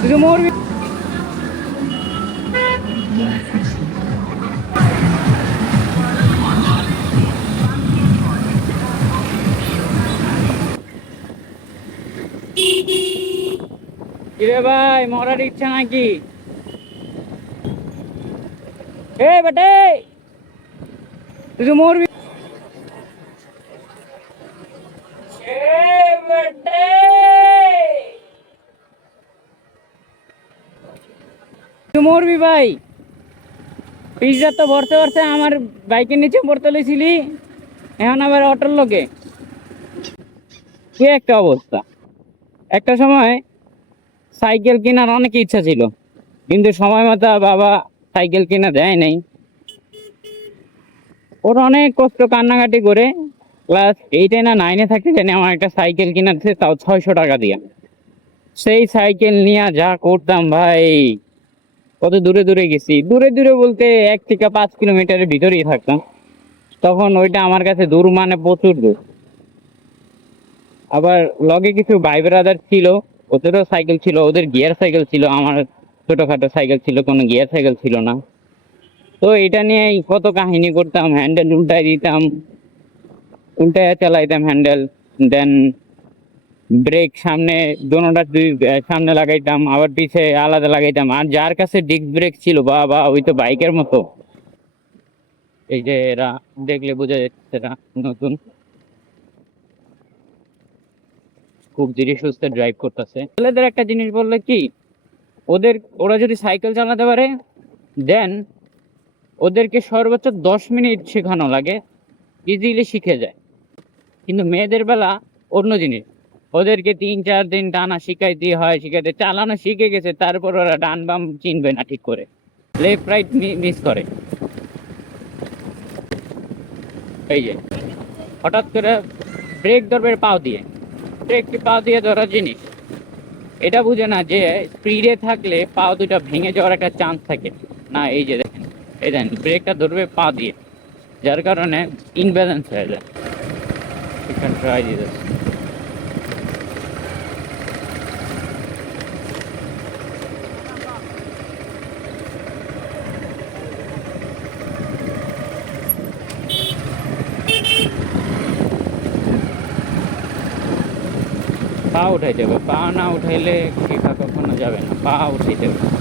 তুই তো মরবি। কিরে ভাই, মরার ইচ্ছা নাকি? এ বেটে, তুই তো মরবি। এ বেটে, তুই মরবি ভাই। পিজ্জা তো ভরতে ভরতে আমার বাইকের নিচে পড়তে লইছিলি, এখন আবার অটোর লোকে। কি একটা অবস্থা! একটা সময় সাইকেল কেনার অনেক ইচ্ছা ছিল, কিন্তু সময় মতো বাবা সাইকেল কিনা দেয় নাই। ওর অনেক কষ্ট কান্নাকাটি করে ক্লাস 8-এ না 9-এ থাকতে জানি আমার একটা সাইকেল কিনাছে, তাও 600 টাকা দিয়া। সেই সাইকেল নিয়ে যা করতাম ভাই, কত দূরে দূরে গেছি। দূরে দূরে বলতে 1 থেকে 5 কিলোমিটারের ভিতরেই থাকতাম। তখন ওইটা আমার কাছে দূর মানে প্রচুর দূর। আবার লগে কিছু ভাই ব্রাদার ছিল, ওদেরও সাইকেল ছিল, ওদের গিয়ার সাইকেল ছিল। আমার ছোটখাটো সাইকেল ছিল, কোনো গিয়ার সাইকেল ছিল না। তো এটা নিয়ে কত কাহিনী করতাম, হ্যান্ডেল উল্টাই দিতাম, উল্টায় চালাইতাম হ্যান্ডেল। দেন ব্রেক সামনে দোনোটা সামনে লাগাইতাম, আবার পিছে আলাদা লাগাইতাম। আর যার কাছে ডিস্ক ব্রেক ছিল, বাবা ওই তো বাইকের মতো। এই যে এরা দেখলে বোঝা যাচ্ছে এরা নতুন, খুব ধীরে সুস্থে ড্রাইভ করতেছে। ছেলেদের একটা জিনিস বললে কি, ওরা যদি সাইকেল চালাতে পারে, দেন ওদেরকে সর্বোচ্চ 10 মিনিট শেখানো লাগে, ইজিলি শিখে যায়। কিন্তু মেয়েদের বেলা অন্য জিনিস, ওদেরকে 3-4 দিন টানা শিখাইতে হয়, শিখাইতে চালানো শিখে গেছে, তারপর ওরা ডান বাম চিনবে না ঠিক করে, লেফট রাইট মিস করে। এই যে হঠাৎ করে ব্রেক ধরবে পাও দিয়ে, ব্রেকটি পাও দিয়ে ধরার জিনিস, এটা বুঝে না যে স্পিডে থাকলে পাও দুটা ভেঙে যাওয়ার একটা চান্স থাকে। না, এই যে দেখেন, এই দেখেন ব্রেকটা ধরবে পা দিয়ে, যার কারণে ইনব্যালেন্স হয়ে যায়। এখানে ট্রাই দিতে পা উঠাইতে হবে, পা না উঠাইলে শেখা কখনো যাবে না, পা উঠাইতে হবে।